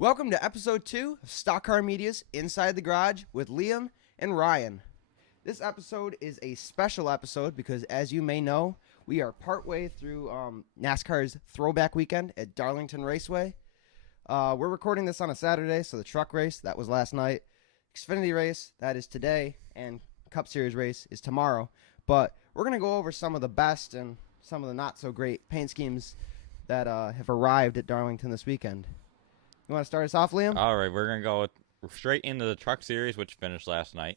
Welcome to episode 2 of Stock Car Media's Inside the Garage with Liam and Ryan. This episode is a special episode because, as you may know, we are partway through NASCAR's Throwback weekend at Darlington Raceway. We're recording this on a Saturday, so the truck race, that was last night. Xfinity race, that is today, and Cup Series race is tomorrow. But we're going to go over some of the best and some of the not-so-great paint schemes that have arrived at Darlington this weekend. You want to start us off, Liam? All right, we're going to go straight into the Truck Series, which finished last night.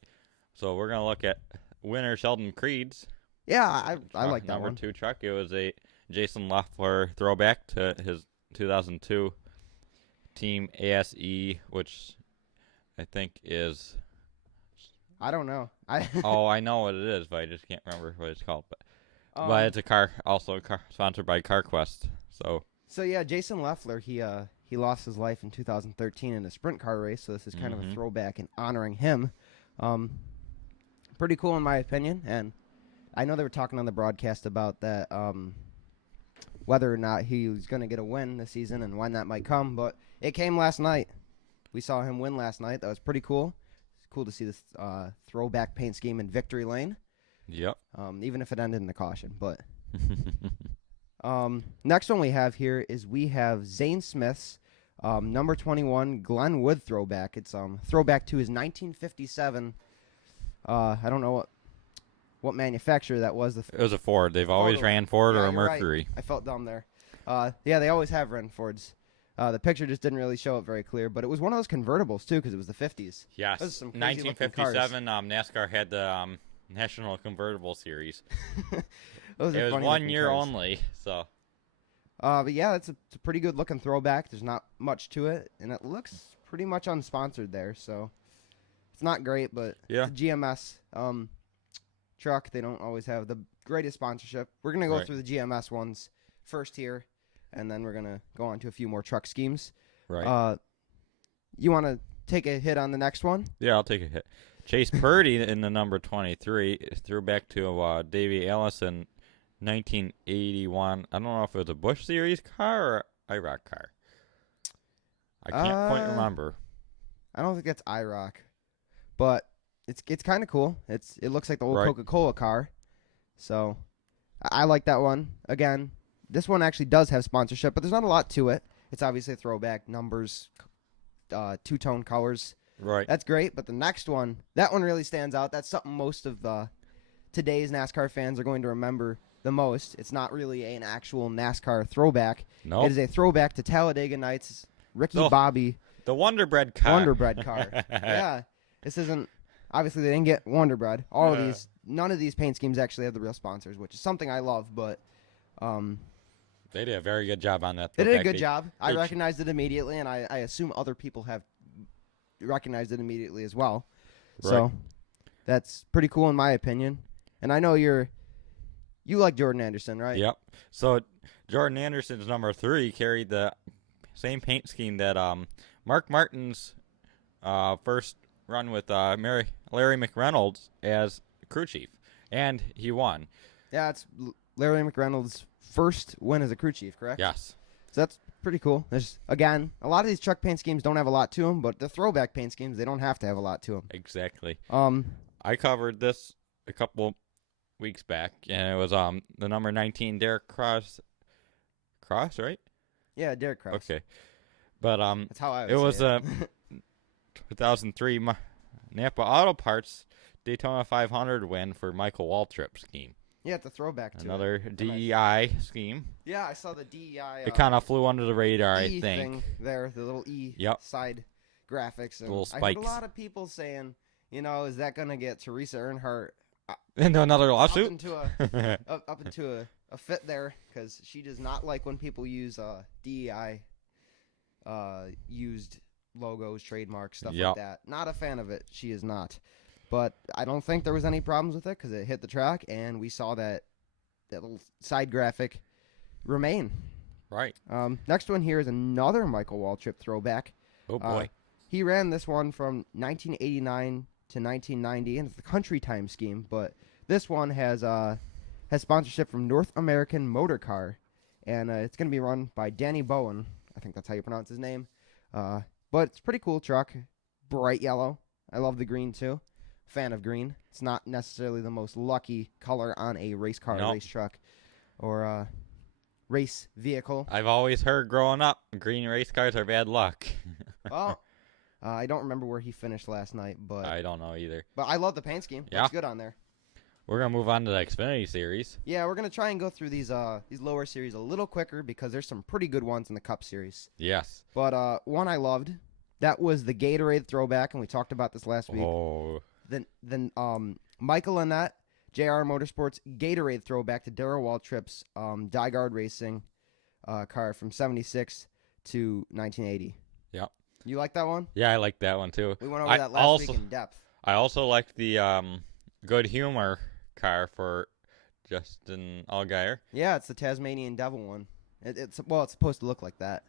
So we're going to look at winner Sheldon Creed's. Yeah, I like that number one. 2 truck. It was a Jason Leffler throwback to his 2002 Team ASE, which I think is... I don't know. Oh, I know what it is, but I just can't remember what it's called. But it's a car, sponsored by CarQuest. So yeah, Jason Leffler, he lost his life in 2013 in a sprint car race, so this is kind of a throwback in honoring him. Pretty cool in my opinion, and I know they were talking on the broadcast about that, whether or not he was going to get a win this season and when that might come, but it came last night. We saw him win last night. That was pretty cool. It's cool to see this throwback paint scheme in victory lane. Yep. Even if it ended in a caution, but... Next one we have here is we have Zane Smith's number 21 Glenwood throwback. It's throwback to his 1957. I don't know what manufacturer that was. It was a Ford. They've always ran Ford or a Mercury. Right. I felt dumb there. Yeah, they always have ran Fords. The picture just didn't really show it very clear, but it was one of those convertibles too because it was the 50s. Yes. Those are some crazy 1957. NASCAR had the National Convertible Series. It was 1 year only, so. But yeah, it's a pretty good looking throwback. There's not much to it, and it looks pretty much unsponsored there, so it's not great, but yeah. It's a GMS truck. They don't always have the greatest sponsorship. We're going to go through the GMS ones first here, and then we're going to go on to a few more truck schemes. Right. You want to take a hit on the next one? Yeah, I'll take a hit. Chase Purdy in the number 23 threw back to Davey Ellis in 1981. I don't know if it was a Busch Series car or IROC car. I can't quite remember. I don't think it's IROC, but it's kind of cool. It looks like the old Coca-Cola car, so I like that one. Again, this one actually does have sponsorship, but there's not a lot to it. It's obviously a throwback, numbers, two-tone colors. Right. That's great, but the next one, that one really stands out. That's something most of today's NASCAR fans are going to remember the most. It's not really an actual NASCAR throwback. No. It is a throwback to Talladega Nights, Ricky Bobby. The Wonder Bread car. Wonder Bread car. Yeah. This isn't, obviously they didn't get Wonder Bread. None of these paint schemes actually have the real sponsors, which is something I love, but... they did a very good job on that. They did a good job. I recognized it immediately, and I assume other people have recognized it immediately as well. Right. So that's pretty cool in my opinion. And I know you like Jordan Anderson, right? Yep. So Jordan Anderson's number 3 carried the same paint scheme that Mark Martin's first run with Larry McReynolds as crew chief, and he won. Yeah, it's Larry McReynolds' first win as a crew chief, correct? Yes. So that's pretty cool. There's, again, a lot of these truck paint schemes don't have a lot to them, but the throwback paint schemes, they don't have to have a lot to them. Exactly. I covered this a couple weeks back, and it was the number 19 Derek Cross, right? Yeah, Derek Cross. Okay. But that's how I would it say was it. 2003 Napa Auto Parts Daytona 500 win for Michael Waltrip scheme. Yeah, it's a throwback to another DEI scheme. Yeah, I saw the DEI. It kind of flew under the radar, E I think. Thing there, the little E side graphics. And little spikes. I heard a lot of people saying, is that going to get Teresa Earnhart into another lawsuit? Up into a fit there, because she does not like when people use DEI used logos, trademarks, stuff like that. Not a fan of it. She is not. But I don't think there was any problems with it because it hit the track, and we saw that little side graphic remain. Right. Next one here is another Michael Waltrip throwback. Oh, boy. He ran this one from 1989 to 1990, and it's the Country Time scheme. But this one has sponsorship from North American Motor Car, and it's going to be run by Danny Bowen. I think that's how you pronounce his name. But it's a pretty cool truck. Bright yellow. I love the green, too. Fan of green. It's not necessarily the most lucky color on a race car, Nope. race truck, or a race vehicle. I've always heard growing up, green race cars are bad luck. Well, I don't remember where he finished last night, but I don't know either. But I love the paint scheme. Yeah. Looks good on there. We're going to move on to the Xfinity Series. Yeah, we're going to try and go through these lower series a little quicker because there's some pretty good ones in the Cup Series. Yes. But one I loved, that was the Gatorade Throwback, and we talked about this last week. Oh. Then Michael Annette, JR Motorsports Gatorade Throwback to Darrell Waltrip's Dyguard Racing car from 76 to 1980. Yep. You like that one? Yeah, I like that one too. We went over that last week in depth. I also liked the Good Humor car for Justin Allgaier. Yeah, it's the Tasmanian Devil one. It's supposed to look like that.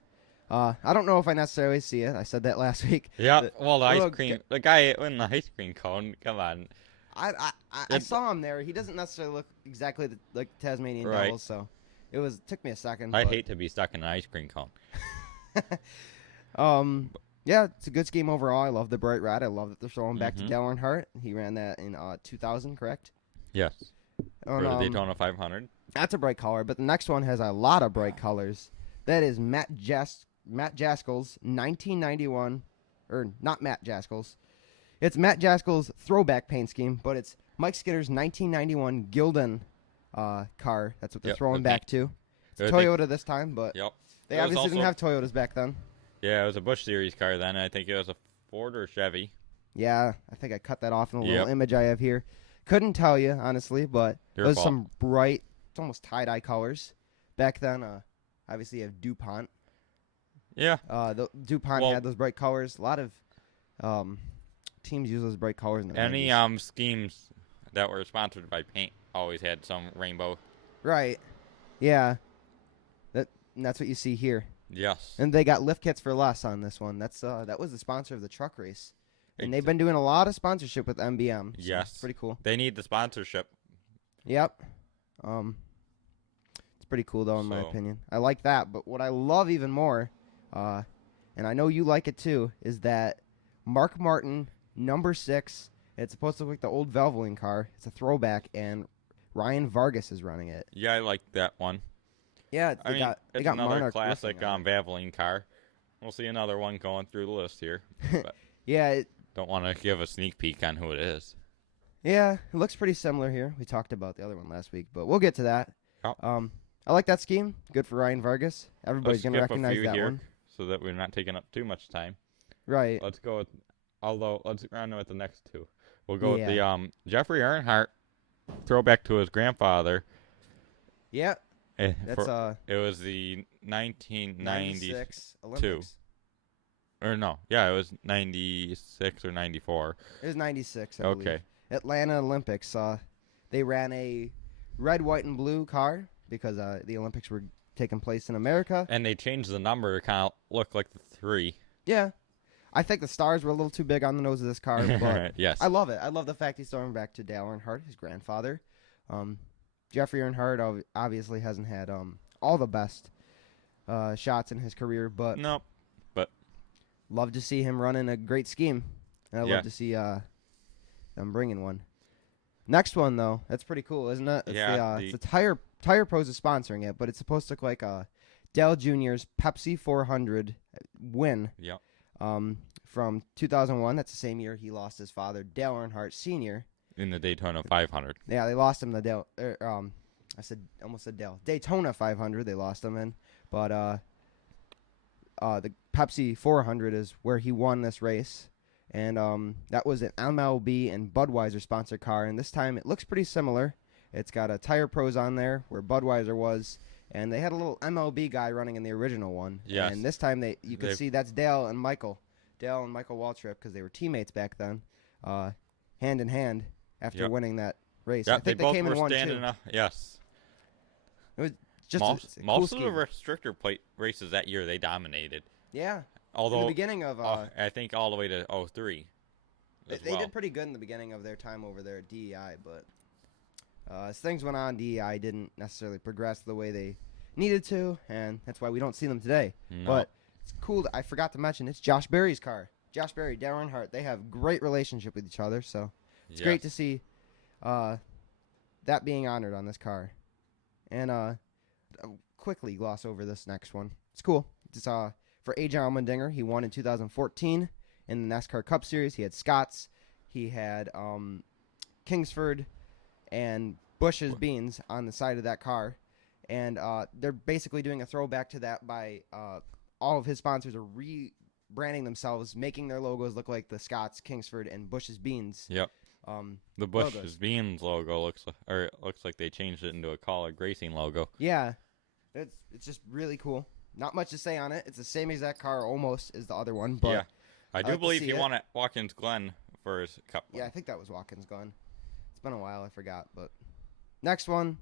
I don't know if I necessarily see it. I said that last week. Yeah, well, the ice cream, the guy in the ice cream cone, come on. I saw him there. He doesn't necessarily look exactly like the Tasmanian Right. Devil, so it took me a second. I'd hate to be stuck in an ice cream cone. Yeah, it's a good scheme overall. I love the bright red. I love that they're throwing back to Mhm. Dale Earnhardt. He ran that in 2000, correct? Yes. For the And, Daytona 500. That's a bright color, but the next one has a lot of bright colors. That is Matt Jaskell's 1991, or not Matt Jaskell's. It's Matt Jaskell's throwback paint scheme, but it's Mike Skidder's 1991 Gildan car. That's what they're Yep, throwing the back to. It's a Toyota this time, but Yep. they It was obviously didn't also- have Toyotas back then. Yeah, it was a Busch Series car then. I think it was a Ford or Chevy. Yeah, I think I cut that off in a little Yep. image I have here. Couldn't tell you, honestly, but Your those fault. some bright, it's almost tie-dye colors. Back then, obviously you have DuPont. Yeah. The DuPont Well- had those bright colors. A lot of teams use those bright colors in the Any 90s. schemes that were sponsored by paint always had some rainbow. Right. Yeah. And that's what you see here. Yes. And they got lift kits for less on this one. That was the sponsor of the truck race. And they've Ex- been doing a lot of sponsorship with MBM. So Yes. It's pretty cool. They need the sponsorship. Yep. It's pretty cool though, in my So- opinion. I like that, but what I love even more, and I know you like it too, is that Mark Martin number 6. It's supposed to look like the old Valvoline car. It's a throwback, and Ryan Vargas is running it. Yeah, I like that one. Yeah, I mean, it's got another Monarch classic roofing on it. Valvoline car. We'll see another one going through the list here. But Yeah, don't want to give a sneak peek on who it is. it looks pretty similar here. We talked about the other one last week, but we'll get to that. Yep. I like that scheme. Good for Ryan Vargas. Everybody's Let's going to skip a recognize few that here one. so that we're not taking up too much time. Right. Let's go with, let's round with the next two. We'll go with the Yeah. Jeffrey Earnhardt throwback to his grandfather. Yeah, Eh, that's it was the 1990s. 96 Olympics. Or no, yeah, it was 96 or 94. It was 96, I believe. Okay. Atlanta Olympics. They ran a red, white, and blue car because the Olympics were taking place in America. And they changed the number to kind of look like the 3. Yeah. I think the stars were a little too big on the nose of this car, but Yes. I love it. I love the fact he's throwing back to Dale Earnhardt, his grandfather. Jeffrey Earnhardt obviously hasn't had all the best shots in his career, but Nope. But love to see him running a great scheme. And I Yeah. love to see them bringing one. Next one, though, that's pretty cool, isn't it? It's Yeah, it's the Tire Pros is sponsoring it, but it's supposed to look like Dale Jr.'s Pepsi 400 win yep. from 2001. That's the same year he lost his father, Dale Earnhardt Sr. In the Daytona 500. Yeah, they lost him the almost said Daytona 500. They lost him in, but the Pepsi 400 is where he won this race, and that was an MLB and Budweiser sponsored car. And this time it looks pretty similar. It's got a Tire Pros on there where Budweiser was, and they had a little MLB guy running in the original one. Yes. And this time you could see that's Dale and Michael Waltrip because they were teammates back then, hand in hand. After Yep. winning that race. Yeah, I think they both came were in 1-2. standing up. Yes. It was just Most, a cool most of the scheme. restrictor plate races that year, they dominated. Yeah. In Although, the beginning of I think all the way to 03. they did pretty good in the beginning of their time over there at DEI, but as things went on, DEI didn't necessarily progress the way they needed to, and that's why we don't see them today. No. But it's cool. I forgot to mention it's Josh Berry's car. Josh Berry, Dale Earnhardt, they have great relationship with each other, so it's great to see that being honored on this car. And I'll quickly gloss over this next one. It's cool. It's for Adriana Dinger. He won in 2014 in the NASCAR Cup Series. He had Scott's, he had Kingsford, and Bush's Beans on the side of that car. And they're basically doing a throwback to that by all of his sponsors are rebranding themselves, making their logos look like the Scott's, Kingsford, and Bush's Beans. Yep. The Bush's logos. Beans logo looks like they changed it into a college racing logo. Yeah, it's just really cool. Not much to say on it. It's the same exact car almost as the other one, but yeah, I do like believe he won at Watkins Glen for his Cup. Yeah, I think that was Watkins Glen. It's been a while, I forgot. But next one,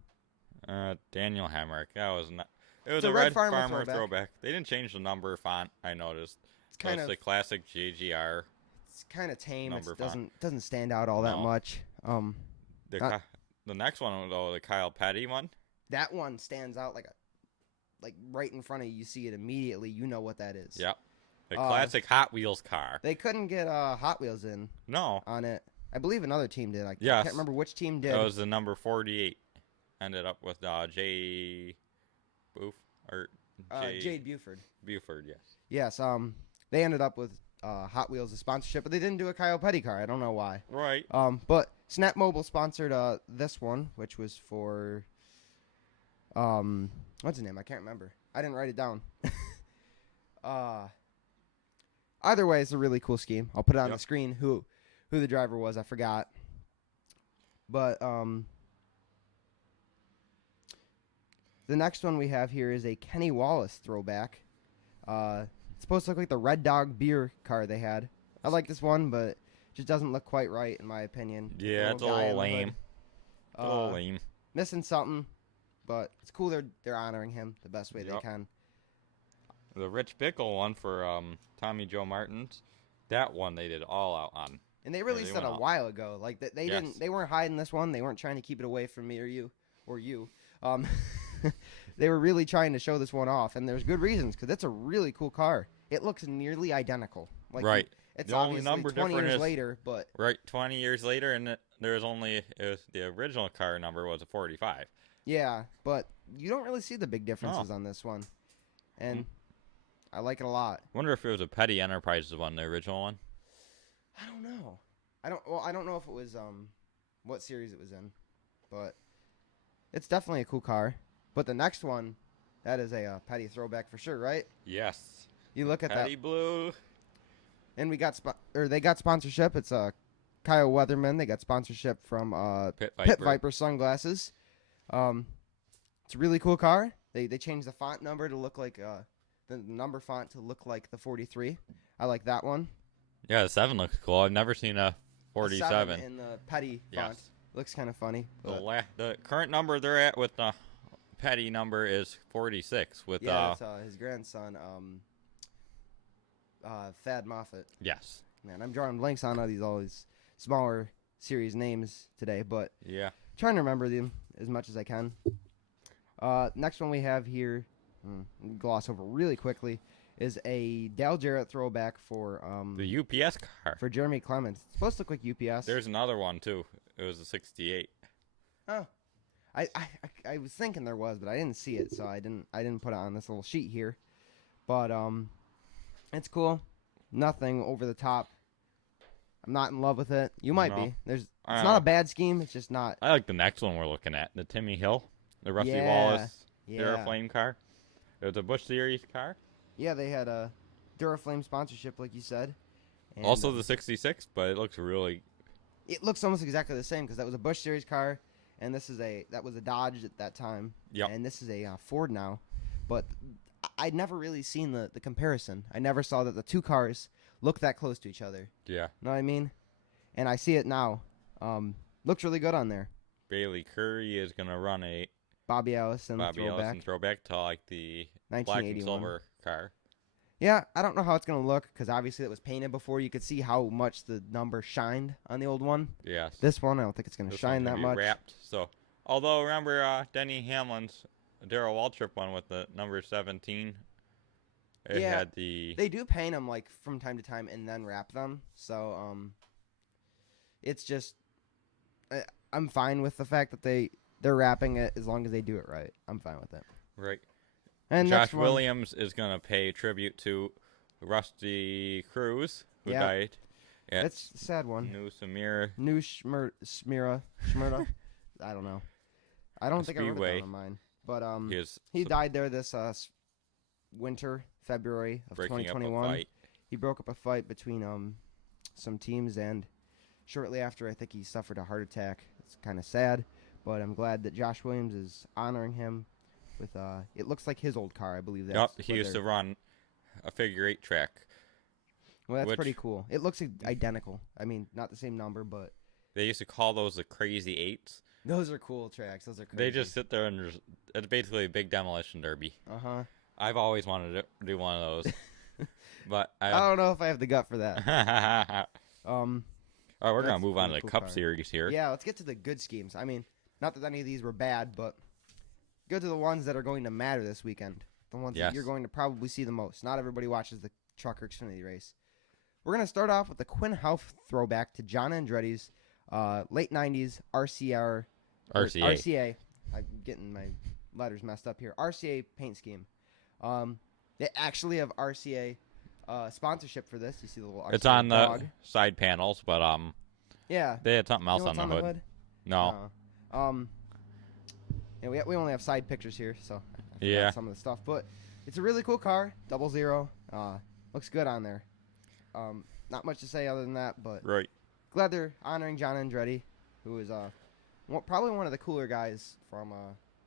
Daniel Hamrick. That was not. It was a a Red Red Farmer Farmer throwback. throwback. They didn't change the number font. I noticed. It's kind it's of the classic JGR. It's kind of tame. It Number font. doesn't stand out all that No. much. The next one, though, the Kyle Petty one. That one stands out like right in front of you. You see it immediately. You know what that is. Yep. The classic Hot Wheels car. They couldn't get Hot Wheels in No. on it. I believe another team did. I Yes. can't remember which team did. That was the number 48. Ended up with Jay Boof or Jade Buford. Buford, yes. Yes. They ended up with Hot Wheels as sponsorship, but they didn't do a Kyle Petty car. I don't know why. Right. But Snap Mobile sponsored this one, which was for what's his name? I can't remember. I didn't write it down. Either way, it's a really cool scheme. I'll put it on the screen. Who the driver was, I forgot. But the next one we have here is a Kenny Wallace throwback. It's supposed to look like the Red Dog beer car they had. I like this one, but it just doesn't look quite right in my opinion. Yeah, it's a little lame. A little lame. Missing something, but it's cool they're honoring him the best way they can. The Rich Bickle one for Tommy Joe Martins, that one they did all out on. And they released that a while ago. Like they weren't hiding this one. They weren't trying to keep it away from me or you. They were really trying to show this one off, and there's good reasons because it's a really cool car. It looks nearly identical. Like, right. It's the obviously only number 20 years is, later, but 20 years later, and the original car number was a 45. Yeah, but you don't really see the big differences on this one, and I like it a lot. Wonder if it was a Petty Enterprises one, the original one. I don't know. I don't know if it was what series it was in, but it's definitely a cool car. But the next one, that is a Petty throwback for sure, right? Yes. You look at Petty that. Blue. And we got they got sponsorship. It's Kyle Weatherman. They got sponsorship from Pit Pit Viper sunglasses. It's a really cool car. They changed the font number to look like the number font to look like the 43. I like that one. Yeah, the 7 looks cool. I've never seen a 47. The 7 in the Petty font. Looks kind of funny. The current number they're at with the Petty number is 46 with that's his grandson Thad Moffitt. Yes. Man, I'm drawing blanks on all these smaller series names today, but yeah, trying to remember them as much as I can. Next one we have here, gloss over really quickly, is a Dale Jarrett throwback for the UPS car for Jeremy Clements. It's supposed to look like UPS. There's another one too. It was a 68. Oh, I was thinking there was, but I didn't see it, so I didn't put it on this little sheet here. But it's cool. Nothing over the top. I'm not in love with it. You might be. It's not a bad scheme. It's just not. I like the next one we're looking at, the Timmy Hill, the Rusty Wallace Yeah. Duraflame car. It was a Busch Series car. Yeah, they had a Duraflame sponsorship, like you said. And, Also the 66, but it looks really. It looks almost exactly the same because that was a Busch Series car, and that was a Dodge at that time. Yep. And this is a Ford now, but I'd never really seen the comparison. I never saw that the two cars look that close to each other. Yeah. Know what I mean? And I see it now. Looks really good on there. Bailey Curry is gonna run a Bobby Allison throwback to like the black and 1981 silver car. Yeah, I don't know how it's going to look because obviously it was painted before. You could see how much the number shined on the old one. Yes. This one, I don't think it's going to shine that much. Wrapped. So, although remember Denny Hamlin's Darrell Waltrip one with the number 17 It Yeah, had the they do paint them like from time to time and then wrap them. So it's just I'm fine with the fact that they're wrapping it as long as they do it right. I'm fine with it. right. And Josh next one, Williams is gonna pay tribute to Rusty Cruz, who Yeah. died at it's a sad one. New Samir New Shmira. I don't know. I don't think I wrote it Speedway. down on mine. But His he died there this winter, February of breaking up a 2021. fight. He broke up a fight between some teams, and shortly after, I think he suffered a heart attack. It's kind of sad, but I'm glad that Josh Williams is honoring him with it looks like his old car, I believe. Yep, he used to run a figure-8 track. Well, that's which- pretty cool. It looks identical. I mean, not the same number, but They used to call those the Crazy Eights. those are cool tracks. Those are crazy. They just sit there and it's basically a big demolition derby. Uh-huh. I've always wanted to do one of those, but I don't know if I have the gut for that. All right, we're That's gonna move a on to really the cool Cup car. Series here. Yeah, let's get to the good schemes. I mean, not that any of these were bad, but good to the ones that are going to matter this weekend. The ones that Yes. you're going to probably see the most. Not everybody watches the Trucker Xfinity race. We're going to start off with the Quinn Houff throwback to John Andretti's late 90s RCA. I'm getting my letters messed up here. RCA paint scheme. They actually have RCA sponsorship for this. You see the little RCA It's on dog. the side panels, but Yeah. they had something You else know on what's the hood. No. Yeah, we only have side pictures here, so I forgot Yeah. some of the stuff. But it's a really cool car, 00. Looks good on there. Not much to say other than that, but Right. glad they're honoring John Andretti, who is probably one of the cooler guys from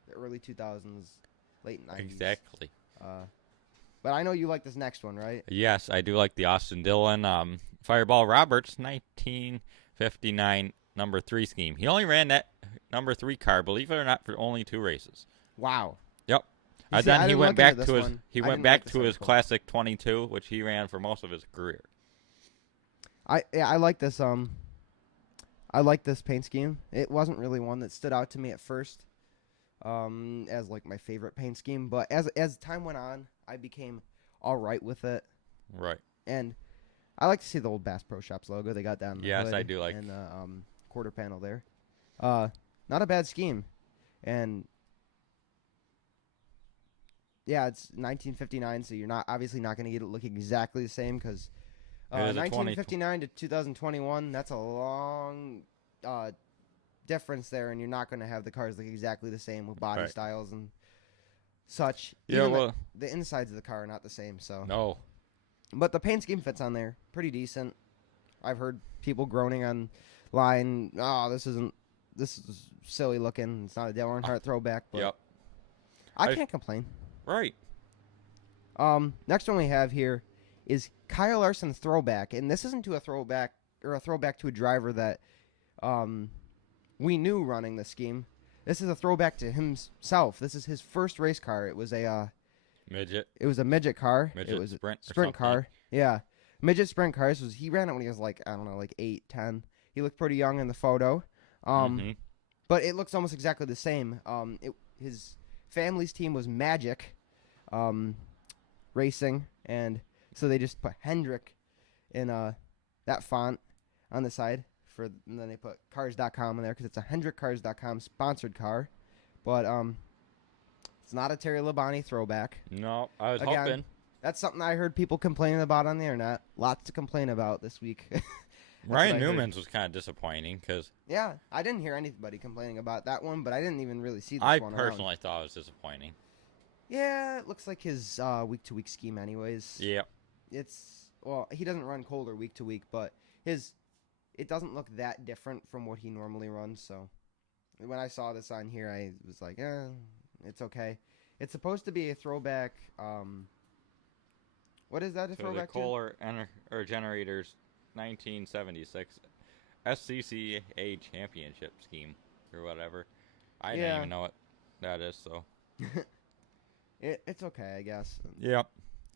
the early 2000s, late 90s. Exactly. But I know you like this next one, right? Yes, I do like the Austin Dillon Fireball Roberts 1959 number 3 scheme. He only ran that number 3 car, believe it or not, for only 2 races. Wow. Yep. You And see, I then he didn't went look back into to this his one. he I went didn't back like this to his article. classic 22, which he ran for most of his career. I like this I like this paint scheme. It wasn't really one that stood out to me at first as like my favorite paint scheme, but as time went on, I became all right with it. Right. And I like to see the old Bass Pro Shops logo they got down the Yes, hood I do like. and the quarter panel there. Not a bad scheme. And yeah, it's 1959, so you're obviously not going to get it looking exactly the same because It is a 1959 to 2021, that's a long difference there, and you're not going to have the cars look exactly the same with body Right. styles and such. Yeah, Even well, the insides of the car are not the same, so. no. But the paint scheme fits on there. Pretty decent. I've heard people groaning online, this is silly looking. It's not a Dale Earnhardt throwback, but Yep. I can't complain. Right. Next one we have here is Kyle Larson's throwback, and this isn't to a throwback or a throwback to a driver that we knew running the scheme. This is a throwback to himself. This is his first race car. It was a Midget. midget car. Midget It was sprint. a or sprint something. car. Yeah, midget sprint cars. He ran it when he was like 8, 10. He looked pretty young in the photo. Mhm. But it looks almost exactly the same. His family's team was Magic Racing, and so they just put Hendrick in that font on the side, and then they put Cars.com in there because it's a HendrickCars.com sponsored car. But it's not a Terry Labonte throwback. No, I was Again, hoping. That's something I heard people complaining about on the internet. Lots to complain about this week. Ryan what I heard. Newman's was kind of disappointing because Yeah, I didn't hear anybody complaining about that one, but I didn't even really see this I one around. personally thought it was disappointing. Yeah, it looks like his week-to-week scheme anyways. Yep. He doesn't run colder week to week, but it doesn't look that different from what he normally runs, so when I saw this on here, I was like, it's okay. It's supposed to be a throwback, what is that a So the throwback to? Kohler Generators 1976 SCCA Championship scheme or whatever. I didn't Yeah. even know what that is, so. It's okay, I guess. Yep.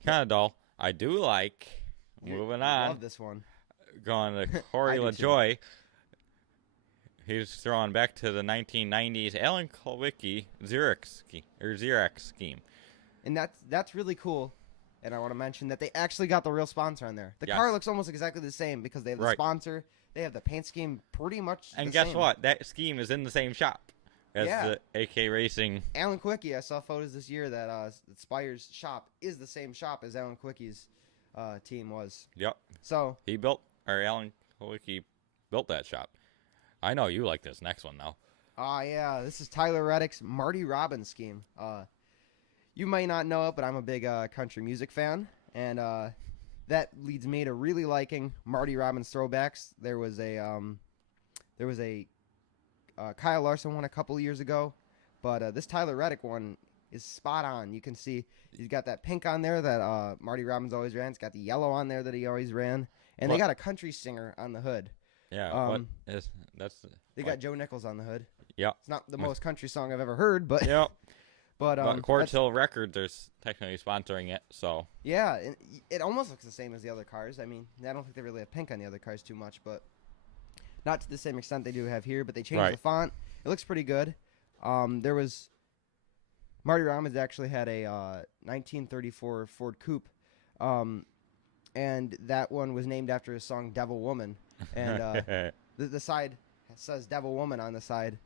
Kind of dull. I do like, moving on, Love this one. going to Corey I do too. LaJoy. He's throwing back to the 1990s Alan Kulwicki Xerox scheme. And that's really cool. And I want to mention that they actually got the real sponsor on there. The Yes. car looks almost exactly the same because they have the Right. sponsor. They have the paint scheme pretty much And the guess same. what? That scheme is in the same shop as Yeah. the AK Racing. Alan Quickie, I saw photos this year that Spire's shop is the same shop as Alan Quickie's team was. Yep. So, Alan Kowicki built that shop. I know you like this next one, though. yeah, this is Tyler Reddick's Marty Robbins scheme. You might not know it, but I'm a big country music fan, and that leads me to really liking Marty Robbins throwbacks. There was a Kyle Larson one a couple years ago, but this Tyler Reddick one is spot on. You can see he's got that pink on there that Marty Robbins always ran. It's got the yellow on there that he always ran, and they got a country singer on the hood. Yeah, They got Joe Nichols on the hood. Yep. It's not the most country song I've ever heard, but Yep. but Quartz Hill Records is technically sponsoring it, so yeah, it almost looks the same as the other cars. I mean, I don't think they really have pink on the other cars too much, but not to the same extent they do have here. But they changed the font. It looks pretty good. There was Marty Robbins actually had a 1934 Ford Coupe, and that one was named after his song "Devil Woman," and the side says "Devil Woman" on the side.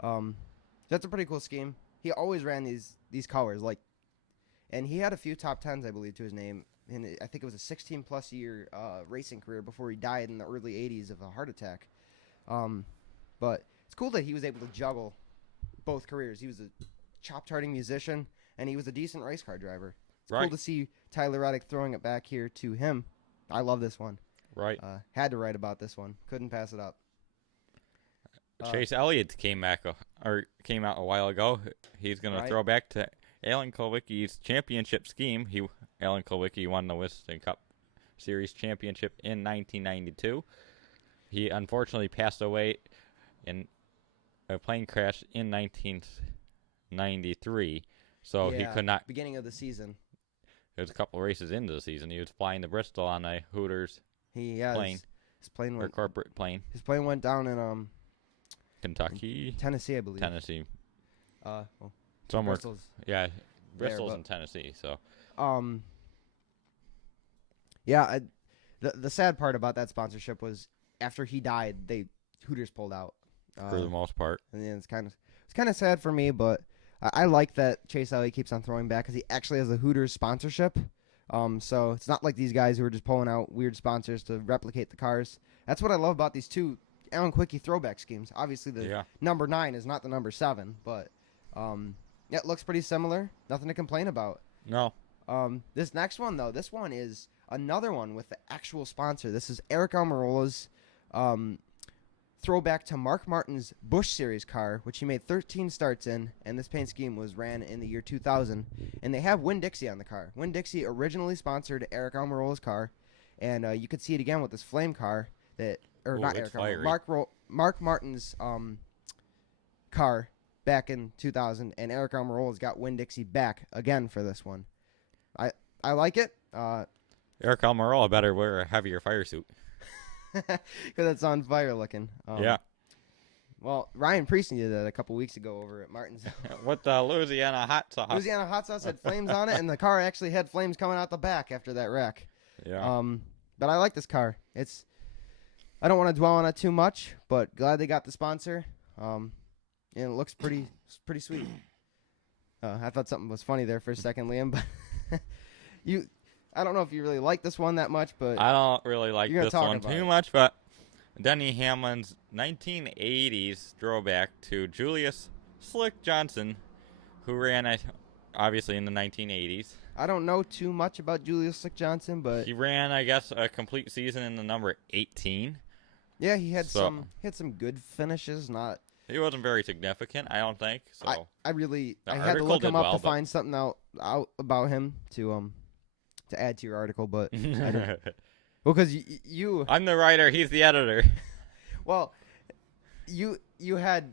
That's a pretty cool scheme. He always ran these colors, and he had a few top tens, I believe, to his name. And I think it was a 16-plus year racing career before he died in the early 80s of a heart attack. But it's cool that he was able to juggle both careers. He was a chop-charting musician, and he was a decent race car driver. It's cool to see Tyler Reddick throwing it back here to him. I love this one. Right. Had to write about this one. Couldn't pass it up. Chase Elliott came out a while ago. He's going to throw back to Alan Kulwicki's championship scheme. Alan Kulwicki won the Winston Cup Series championship in 1992. He unfortunately passed away in a plane crash in 1993, so he could not. Beginning of the season. It was a couple races into the season. He was flying to Bristol on a Hooters plane. His plane or corporate plane. His plane went down in Kentucky, Tennessee, I believe. Tennessee. Somewhere. Bristol's in Tennessee. So. The sad part about that sponsorship was after he died, Hooters pulled out. For the most part. And it's kind of sad for me, but I like that Chase Elliott keeps on throwing back because he actually has a Hooters sponsorship. So it's not like these guys who are just pulling out weird sponsors to replicate the cars. That's what I love about these two Alan Quickie throwback schemes. Obviously, the number 9 is not the number 7, but it looks pretty similar. Nothing to complain about. No. This next one, though, this one is another one with the actual sponsor. This is Eric Almirola's throwback to Mark Martin's Busch Series car, which he made 13 starts in, and this paint scheme was ran in the year 2000. And they have Winn-Dixie on the car. Winn-Dixie originally sponsored Eric Almirola's car, and you could see it again with this flame car that, Mark Martin's car back in 2000, and Eric Almirola's got Winn-Dixie back again for this one. I like it. Eric Almirola better wear a heavier fire suit. Because it's on fire looking. Well, Ryan Priestley did that a couple weeks ago over at Martin's. With the Louisiana hot sauce. Louisiana hot sauce had flames on it, and the car actually had flames coming out the back after that wreck. Yeah. But I like this car. I don't want to dwell on it too much, but glad they got the sponsor. And it looks pretty sweet. I thought something was funny there for a second, Liam, but I don't know if you really like this one that much, but I don't really like this one too much, but Denny Hamlin's 1980s throwback to Julius Slick Johnson, who ran obviously in the 1980s. I don't know too much about Julius Slick Johnson, but he ran, I guess, a complete season in the number 18. Yeah, he had some good finishes. He wasn't very significant, I don't think. So I had to look him up to find something out about him to add to your article, but I didn't. Well, because you I'm the writer, he's the editor. Well, you had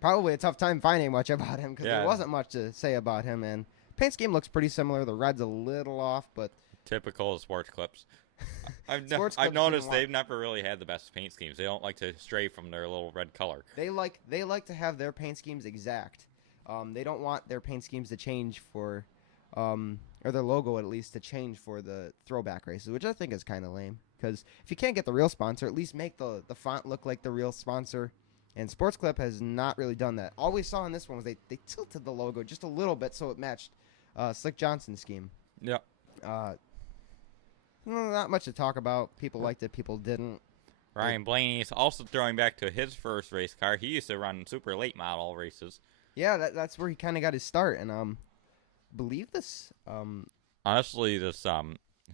probably a tough time finding much about him because there wasn't much to say about him, and paint scheme looks pretty similar. The red's a little off, but typical sports clips. I've noticed they've never really had the best paint schemes. They don't like to stray from their little red color. They like to have their paint schemes exact. They don't want their paint schemes to change for or their logo at least, to change for the throwback races, which I think is kind of lame. Because if you can't get the real sponsor, at least make the font look like the real sponsor. And Sports Clip has not really done that. All we saw in this one was they tilted the logo just a little bit so it matched Slick Johnson's scheme. Yeah. Not much to talk about. People liked it, people didn't. Ryan Blaney's also throwing back to his first race car. He used to run super late model races. Yeah, that's where he kind of got his start. And believe this. Honestly, this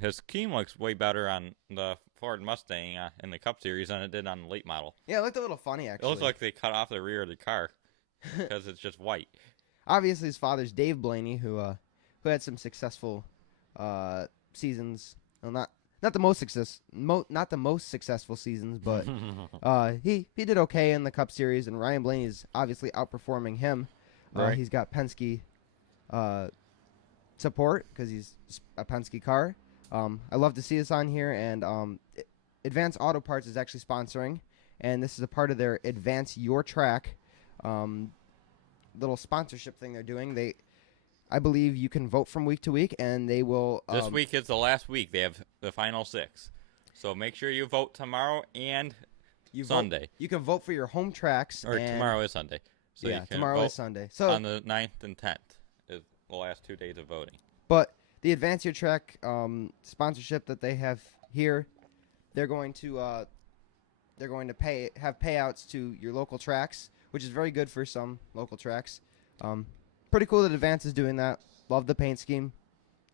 his scheme looks way better on the Ford Mustang in the Cup Series than it did on the late model. Yeah, it looked a little funny, actually. It looks like they cut off the rear of the car because it's just white. Obviously, his father's Dave Blaney, who had some successful seasons. Well, not the most successful seasons, but he did okay in the Cup Series, and Ryan Blaney is obviously outperforming him. Right. He's got Penske support because he's a Penske car. I love to see this on here, and Advance Auto Parts is actually sponsoring, and this is a part of their Advance Your Track little sponsorship thing they're doing. I believe you can vote from week to week, and they will. This week is the last week. They have the final 6, so make sure you vote tomorrow and Sunday. You can vote for your home tracks. Or tomorrow is Sunday. So yeah, you can tomorrow vote is Sunday. So on the 9th and 10th is the last 2 days of voting. But the Advance Your Track sponsorship that they have here, they're going to have payouts to your local tracks, which is very good for some local tracks. Pretty cool that Advance is doing that. Love the paint scheme.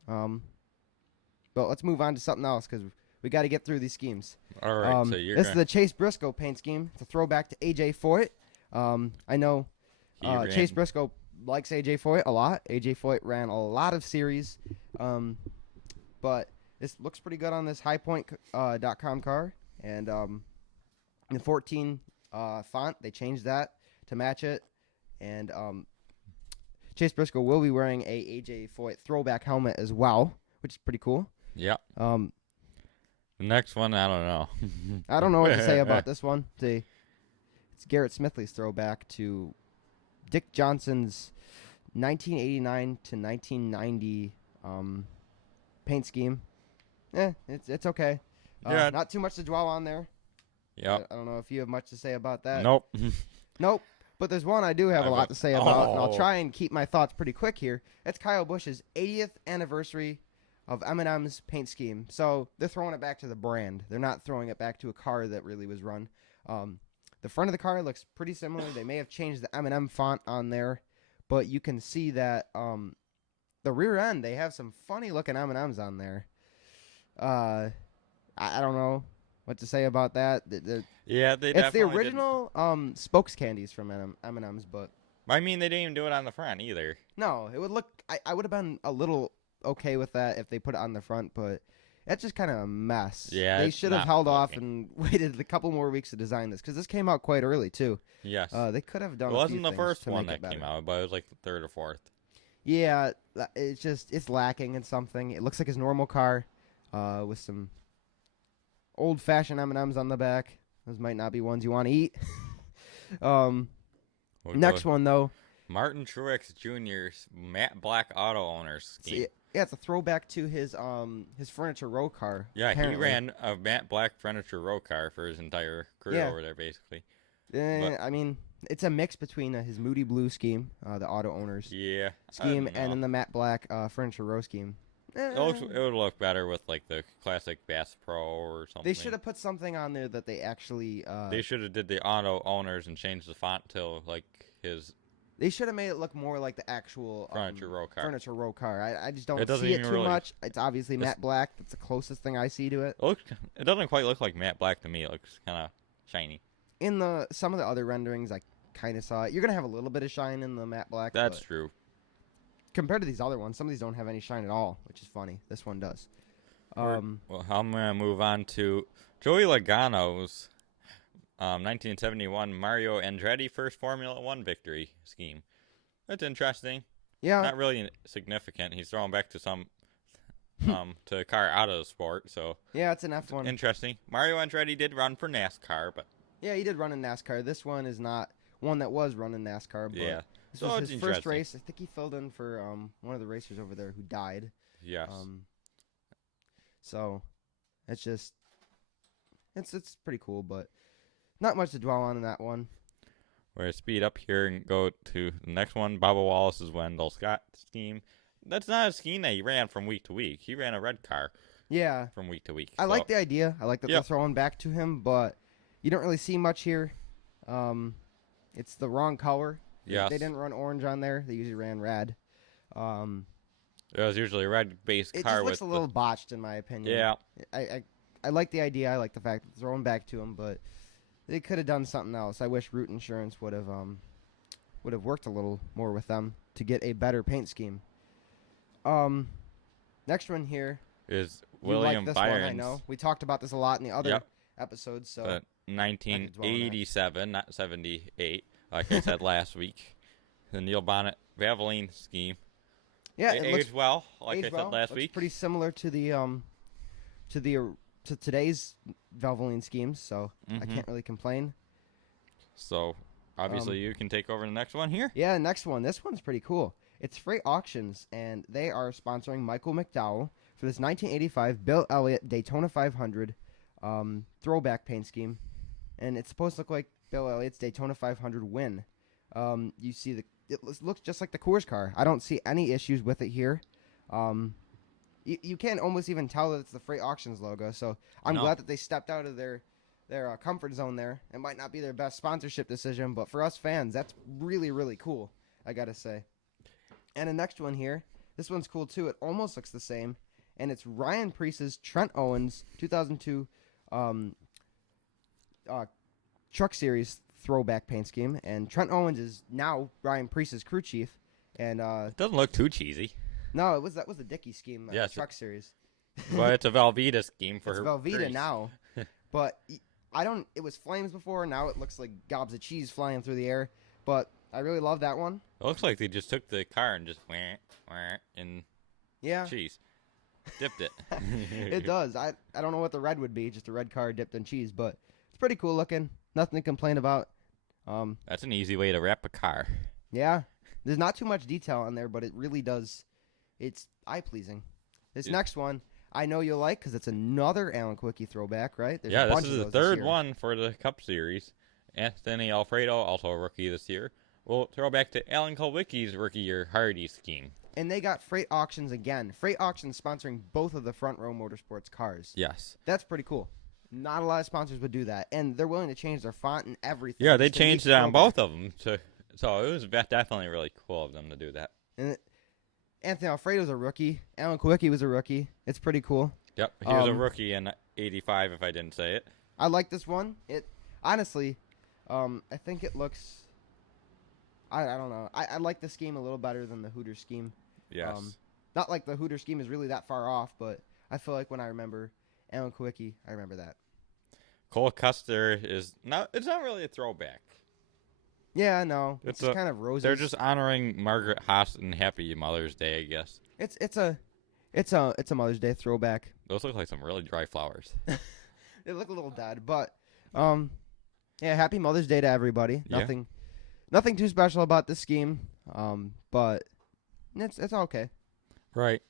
But let's move on to something else because we got to get through these schemes. All right, this is the Chase Briscoe paint scheme. It's a throwback to AJ Foyt. I know Chase Briscoe likes AJ Foyt a lot. AJ Foyt ran a lot of series. But this looks pretty good on this highpoint.com car. And the 14 font, they changed that to match it. And Chase Briscoe will be wearing a AJ Foyt throwback helmet as well, which is pretty cool. Yeah. The next one, I don't know. I don't know what to say about this one. It's Garrett Smithley's throwback to Dick Johnson's 1989 to 1990 paint scheme. It's okay. Yeah. Not too much to dwell on there. Yeah. I don't know if you have much to say about that. Nope. Nope. But there's one I do have a lot to say about, and I'll try and keep my thoughts pretty quick here. It's Kyle Busch's 80th anniversary of Eminem's paint scheme. So they're throwing it back to the brand. They're not throwing it back to a car that really was run. The front of the car looks pretty similar. They may have changed the Eminem font on there, but you can see that the rear end, they have some funny-looking M&Ms on there. I don't know what to say about that. Yeah, they it's the definitely original spokes candies from M&M's, but I mean, they didn't even do it on the front either. no, it would look. I would have been a little okay with that if they put it on the front, but that's just kind of a mess. Yeah, they it's should have not held off looking. and waited a couple more weeks to design this because this came out quite early too. Yes. They could have done. It wasn't the things first to one make it that came better. out, but it was like the third or fourth. Yeah, it's lacking in something. It looks like his normal car, with some old-fashioned M&Ms on the back. Those might not be ones you want to eat. Next one though. Martin Truex Jr.'s matte black auto owners scheme. Yeah, it's a throwback to his Furniture Row car. Yeah, apparently. he ran a matte black Furniture Row car for his entire career over there, basically. I mean, it's a mix between his Moody Blue scheme, the auto owners scheme, and then the matte black Furniture Row scheme. It would look better with like the classic Bass Pro or something. They should have put something on there that they actually. They should have did the auto owners and changed the font to like his. They should have made it look more like the actual Furniture Row car. Furniture Row car. I just don't doesn't see it even too really- much. It's obviously matte black. That's the closest thing I see to it. It doesn't quite look like matte black to me. It looks kind of shiny. In some of the other renderings, I kind of saw it. You're gonna have a little bit of shine in the matte black. That's but true. compared to these other ones, some of these don't have any shine at all, which is funny. This one does. Well, I'm going to move on to Joey Logano's 1971 Mario Andretti first Formula One victory scheme. That's interesting. Yeah. Not really significant. He's throwing back to some to a car out of the sport, so Yeah, it's an F1. interesting. Mario Andretti did run for NASCAR, but Yeah, he did run in NASCAR. This one is not one that was running NASCAR. But Yeah. this So was it's his first interesting. race. I think he filled in for one of the racers over there who died. Yes. So it's just it's pretty cool, but not much to dwell on in that one. We're going to speed up here and go to the next one. Bubba Wallace's Wendell Scott scheme. That's not a scheme that he ran from week to week. He ran a red car Yeah. from week to week. I like the idea. I like that they're Yep. throwing back to him, but you don't really see much here. It's the wrong color. Yes. They didn't run orange on there. They usually ran red. It was usually a red base It car just looks with a little botched in my opinion. Yeah. I like the idea. I like the fact that they're throwing back to him, but they could have done something else. I wish Root Insurance would have worked a little more with them to get a better paint scheme. Next one here. is You William like this one, I Byron's. know. We talked about this a lot in the other Yep. episodes. So 1987, not 78, like I said last week. The Neil Bonnet Valvoline scheme. yeah, It it looks aged well, like I aged said well. last Looks week. pretty similar to the to today's Valvoline schemes. So I Mhm. can't really complain. So obviously you can take over the next one here. Yeah, next one. This one's pretty cool. It's Freight Auctions, and they are sponsoring Michael McDowell for this 1985 Bill Elliott Daytona 500 throwback paint scheme. And it's supposed to look like Bill Elliott's Daytona 500 win. You see it looks just like the Coors car. I don't see any issues with it here. You can't almost even tell that it's the Freight Auctions logo. So I'm No. glad that they stepped out of their comfort zone there. It might not be their best sponsorship decision, but for us fans, that's really, really cool, I got to say. And the next one here, this one's cool too. It almost looks the same, and it's Ryan Preece's Trent Owens 2002 Truck Series throwback paint scheme. And Trent Owens is now Ryan Preece's crew chief. And It doesn't look too cheesy, no, that was the Dickey scheme, Yes. Truck Series. but it's a Velveeta scheme for It's her. Velveeta grease. now, but it was flames before. Now it looks like gobs of cheese flying through the air. But I really love that one. It looks like they just took the car and just wah in Yeah, cheese, dipped it. it does. I don't know what the red would be, just a red car dipped in cheese, but it's pretty cool looking. Nothing to complain about. That's an easy way to wrap a car. Yeah, there's not too much detail on there, but it really does. It's eye pleasing. This Yeah. next one I know you'll like because it's another Alan Quickie throwback, right? There's Yeah, a this bunch is of the those this third year. one for the Cup Series. Anthony Alfredo, also a rookie this year. We'll throw back to Alan Kulwicki's rookie year Hardy scheme. And they got Freight Auctions again. Freight Auctions sponsoring both of the Front Row Motorsports cars. Yes. That's pretty cool. Not a lot of sponsors would do that, and they're willing to change their font and everything. Yeah, they just to meet changed the it on throwback. both of them. So it was definitely really cool of them to do that. And Anthony Alfredo's a rookie. Alan Kulwicki was a rookie. It's pretty cool. Yep, he was a Um, rookie in '85, if I didn't say it. I like this one. It honestly, I think it looks. I don't know. I like the scheme a little better than the Hooter scheme. Yes. Not like the Hooter scheme is really that far off, but I feel like when I remember Alan Kulwicki, I remember that. Cole Custer is not. It's not really a throwback. Yeah, I know. It's It's a- kind of roses. They're just honoring Margaret Haas and Happy Mother's Day, I guess. It's a Mother's Day throwback. Those look like some really dry flowers. They look a little dead, but yeah, happy Mother's Day to everybody. Yeah. Nothing too special about this scheme. But it's okay. Right.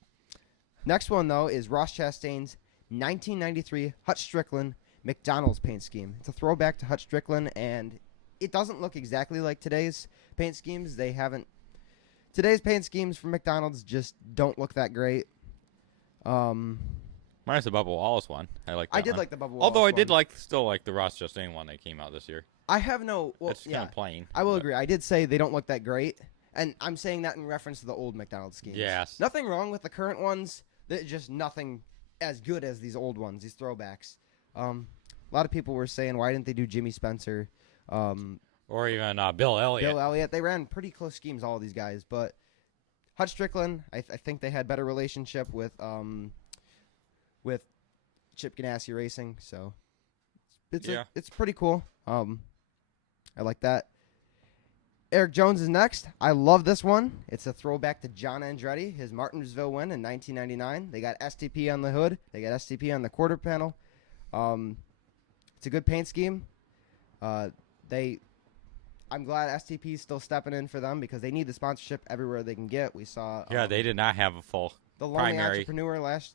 Next one though is Ross Chastain's 1993 Hutch Strickland McDonald's paint scheme. It's a throwback to Hutch Strickland, and it doesn't look exactly like today's paint schemes. Today's paint schemes from McDonald's just don't look that great. Minus the Bubba Wallace one. I like that I did one. like the Bubba Wallace Although I did one. still like the Ross Chastain one that came out this year. I have no. Well, It's yeah, kind of plain. I will but- agree. I did say they don't look that great, and I'm saying that in reference to the old McDonald's schemes. Yes. Nothing wrong with the current ones. They're just nothing as good as these old ones, these throwbacks. A lot of people were saying, why didn't they do Jimmy Spencer, Or even Bill Elliott. Bill Elliott? They ran pretty close schemes, all these guys. But Hutch Strickland, I think they had better relationship with Chip Ganassi Racing, so it's pretty cool. I like that. Eric Jones is next. I love this one. It's a throwback to John Andretti, his Martinsville win in 1999. They got STP on the hood. They got STP on the quarter panel. It's a good paint scheme. I I'm glad STP is still stepping in for them because they need the sponsorship everywhere they can get. We saw they did not have a full the Lonely primary. Entrepreneur last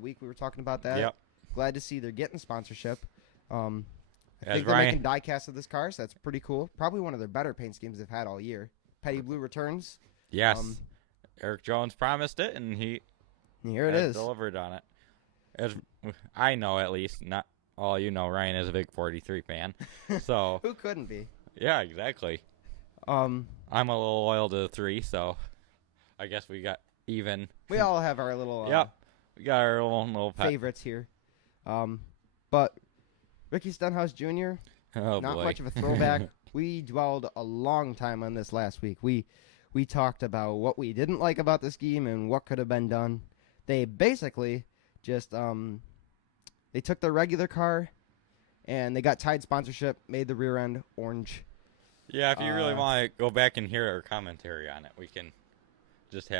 week. We were talking about that. Yep. Glad to see they're getting sponsorship. I As think they're Ryan- making die-cast of this car, so that's pretty cool. Probably one of their better paint schemes they've had all year. Petty Blue returns. Yes. Eric Jones promised it, and he Here it has is. delivered on it. As I know, at least. Not all you know, Ryan is a big 43 fan. So Who couldn't be? yeah, exactly. I'm a little loyal to the 3, so I guess we got even. We all have our little Yep. We got our own little pet. favorites here. But Ricky Stenhouse Jr., Oh, not boy. much of a throwback. We dwelled a long time on this last week. We talked about what we didn't like about the scheme and what could have been done. They basically just they took the regular car and they got tied sponsorship, made the rear end orange. Yeah, if you really want to go back and hear our commentary on it, we can just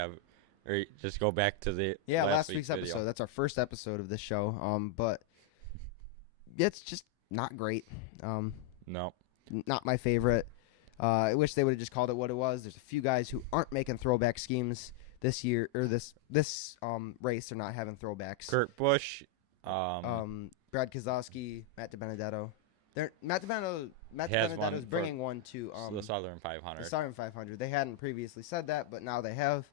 just go back to the last week's video. episode. That's our first episode of this show. But it's just not great. No. Not my favorite. I wish they would have just called it what it was. There's a few guys who aren't making throwback schemes this year or this race. They're not having throwbacks. Kurt Busch. Brad Kozlowski, Matt DiBenedetto. Matt Has DiBenedetto one is bringing one to the Southern 500. the Southern 500. They hadn't previously said that, but now they have.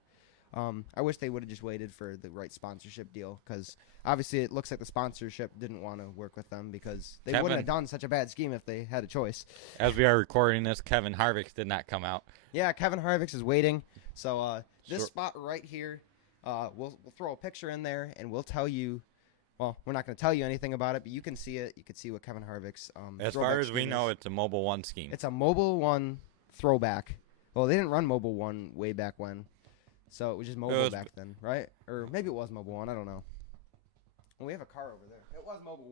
I wish they would have just waited for the right sponsorship deal because obviously it looks like the sponsorship didn't want to work with them because they wouldn't have done such a bad scheme if they had a choice. As we are recording this, Kevin Harvick did not come out. Yeah, Kevin Harvick is waiting. So this spot right here, we'll throw a picture in there and we'll tell you. Well, we're not going to tell you anything about it, but you can see it. You can see what Kevin Harvick's as far as we know, it's a Mobile 1 scheme. It's a Mobile 1 throwback. Well, they didn't run Mobile 1 way back when. So it was just Mobile back then, right? Or maybe it was Mobile 1. I don't know. Well, we have a car over there. It was Mobile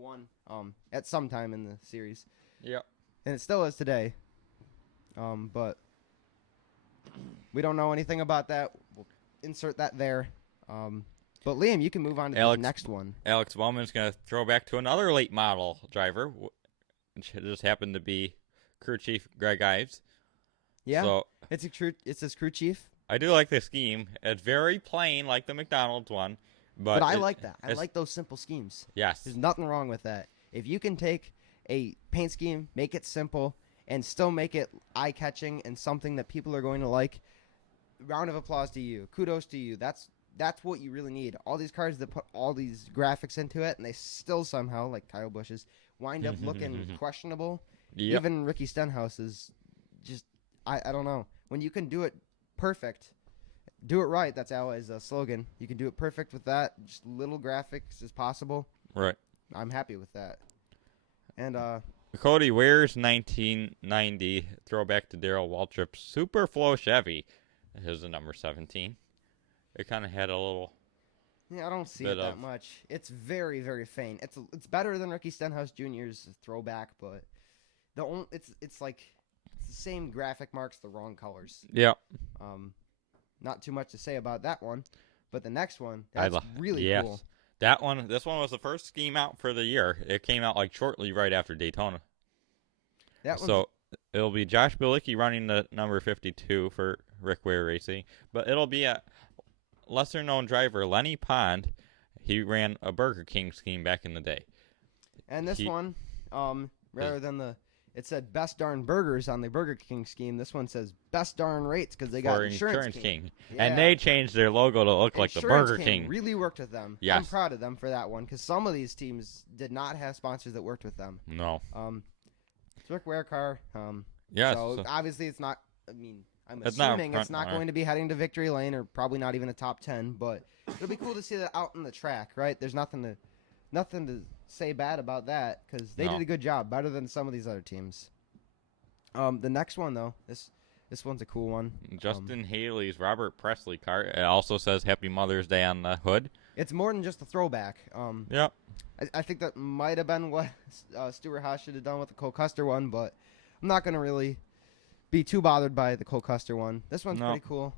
1 at some time in the series. Yep. And it still is today. But we don't know anything about that. We'll insert that there. But Liam, you can move on to the next one. Alex Bowman's going to throw back to another late model driver, which just happened to be crew chief Greg Ives. Yeah, so, it's his crew chief. I do like the scheme. It's very plain, like the McDonald's one. But I like that. I like those simple schemes. Yes. There's nothing wrong with that. If you can take a paint scheme, make it simple, and still make it eye-catching and something that people are going to like, round of applause to you. Kudos to you. That's what you really need. All these cars that put all these graphics into it, and they still somehow, like Kyle Busch's, wind up looking questionable. Yep. Even Ricky Stenhouse is just, I don't know. When you can do it perfect, do it right. That's Ally's slogan. You can do it perfect with that. Just little graphics as possible. Right. I'm happy with that. And Cody Ware's 1990 throwback to Darrell Waltrip Super Flow Chevy. Here's the number 17. It kind of had a little. Yeah, I don't see it that much. It's very, very faint. It's better than Ricky Stenhouse Jr.'s throwback, but it's like it's the same graphic marks, the wrong colors. Yeah. Not too much to say about that one, but the next one that's really cool. This one was the first scheme out for the year. It came out like shortly right after Daytona. So it'll be Josh Bilicki running the number 52 for Rick Ware Racing, but it'll be a lesser-known driver, Lenny Pond. He ran a Burger King scheme back in the day. And this one, rather than it said best darn burgers on the Burger King scheme, this one says best darn rates because they got Insurance King. Yeah. And they changed their logo to look like the Burger King. Really worked with them. Yes. I'm proud of them for that one because some of these teams did not have sponsors that worked with them. No. It's Rick Ware car. Yes. So obviously it's not, I'm assuming it's not going to be heading to victory lane or probably not even a top 10, but it'll be cool to see that out on the track, right? There's nothing to say bad about that because they did a good job, better than some of these other teams. The next one though, this one's a cool one. Justin Haley's Robert Presley car. It also says Happy Mother's Day on the hood. It's more than just a throwback. Yep. I think that might have been what Stuart Haas should have done with the Cole Custer one, but I'm not going to really be too bothered by the Cole Custer one. This one's pretty cool.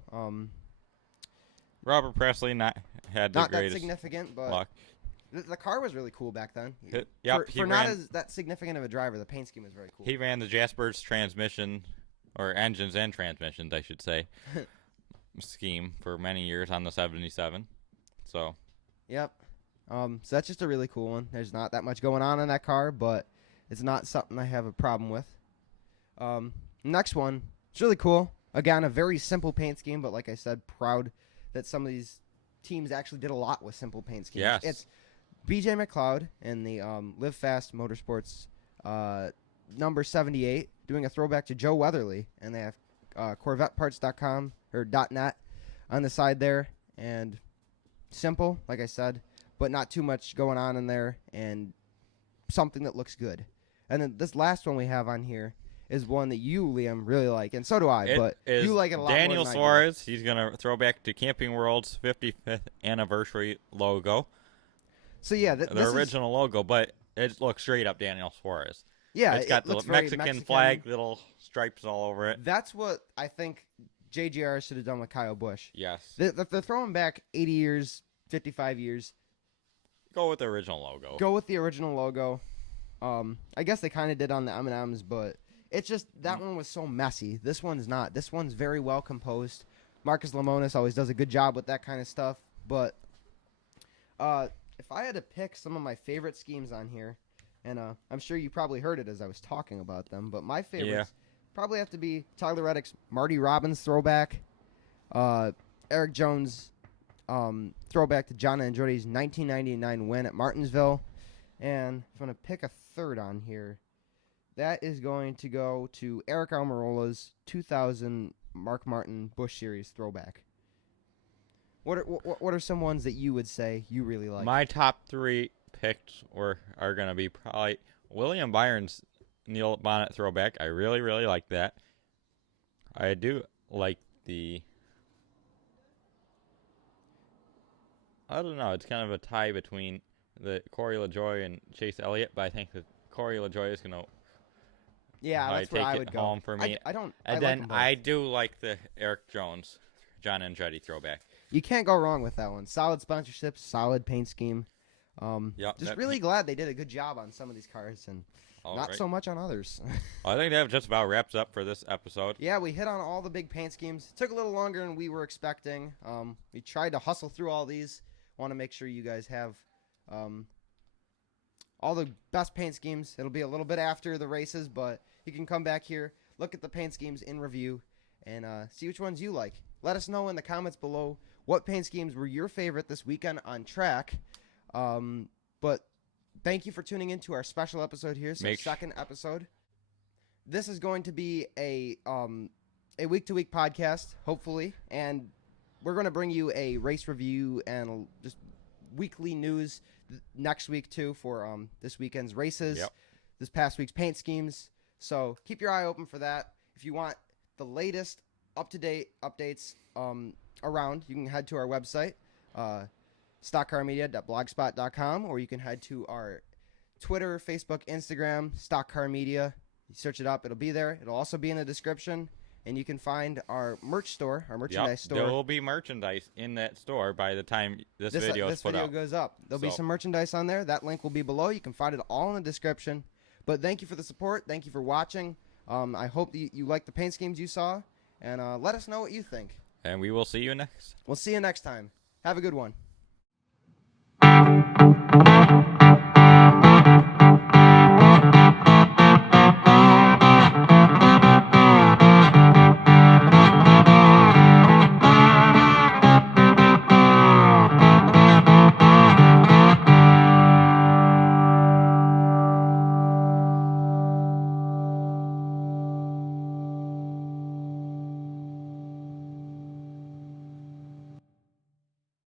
Robert Presley not that significant, but luck. The car was really cool back then. Yep, for not as that significant of a driver, the paint scheme was very cool. He ran the Jaspers transmission or engines and transmissions, I should say, scheme for many years on the 77. So. Yep. So that's just a really cool one. There's not that much going on in that car, but it's not something I have a problem with. Next one, it's really cool. Again, a very simple paint scheme, but like I said, proud that some of these teams actually did a lot with simple paint schemes. Yes. It's BJ McLeod and the Live Fast Motorsports number 78 doing a throwback to Joe Weatherly, and they have CorvetteParts.com or .net on the side there, and simple, like I said, but not too much going on in there, and something that looks good. And then this last one we have on here is one that you, Liam, really like, and so do I. But you like it a lot Daniel more than Suarez. He's gonna throw back to Camping World's 55th anniversary logo. So yeah, the original logo, but it looks straight up Daniel Suarez. Yeah, it's got the Mexican flag, little stripes all over it. That's what I think JGR should have done with Kyle Busch. Yes, they're throwing back 80 years, 55 years. Go with the original logo. Go with the original logo. I guess they kind of did on the M&Ms, but it's just that one was so messy. This one's not. This one's very well composed. Marcus Lemonis always does a good job with that kind of stuff. But if I had to pick some of my favorite schemes on here, and I'm sure you probably heard it as I was talking about them, but my favorites probably have to be Tyler Reddick's Marty Robbins throwback, Eric Jones throwback to John Andretti's 1999 win at Martinsville, and if I'm going to pick a third on here, that is going to go to Eric Almirola's 2000 Mark Martin Busch Series throwback. What are some ones that you would say you really like? My top three picks are going to be probably William Byron's Neil Bonnet throwback. I really, really like that. I do like I don't know. It's kind of a tie between the Corey LaJoie and Chase Elliott, but I think that Corey LaJoie is going to that's where I would go. home for me. I do like the Eric Jones, John Andretti throwback. You can't go wrong with that one. Solid sponsorship, solid paint scheme. Really glad they did a good job on some of these cars and so much on others. I think that just about wraps up for this episode. Yeah, we hit on all the big paint schemes. It took a little longer than we were expecting. We tried to hustle through all these. Want to make sure you guys have all the best paint schemes. It'll be a little bit after the races, but you can come back here, look at the paint schemes in review, and see which ones you like. Let us know in the comments below what paint schemes were your favorite this weekend on track. But thank you for tuning in to our special episode here, second episode. This is going to be a week-to-week podcast, hopefully, and we're going to bring you a race review and just weekly news next week, too, for this weekend's races, this past week's paint schemes. So keep your eye open for that. If you want the latest up-to-date updates around, you can head to our website, stockcarmedia.blogspot.com, or you can head to our Twitter, Facebook, Instagram, Stock Car Media. You search it up, it'll be there. It'll also be in the description, and you can find our merch store, our merchandise store. There will be merchandise in that store by the time this video is put video out. goes up. There'll be some merchandise on there. That link will be below. You can find it all in the description. But thank you for the support. Thank you for watching. I hope that you like the paint schemes you saw, and let us know what you think. And we will see you next. We'll see you next time. Have a good one.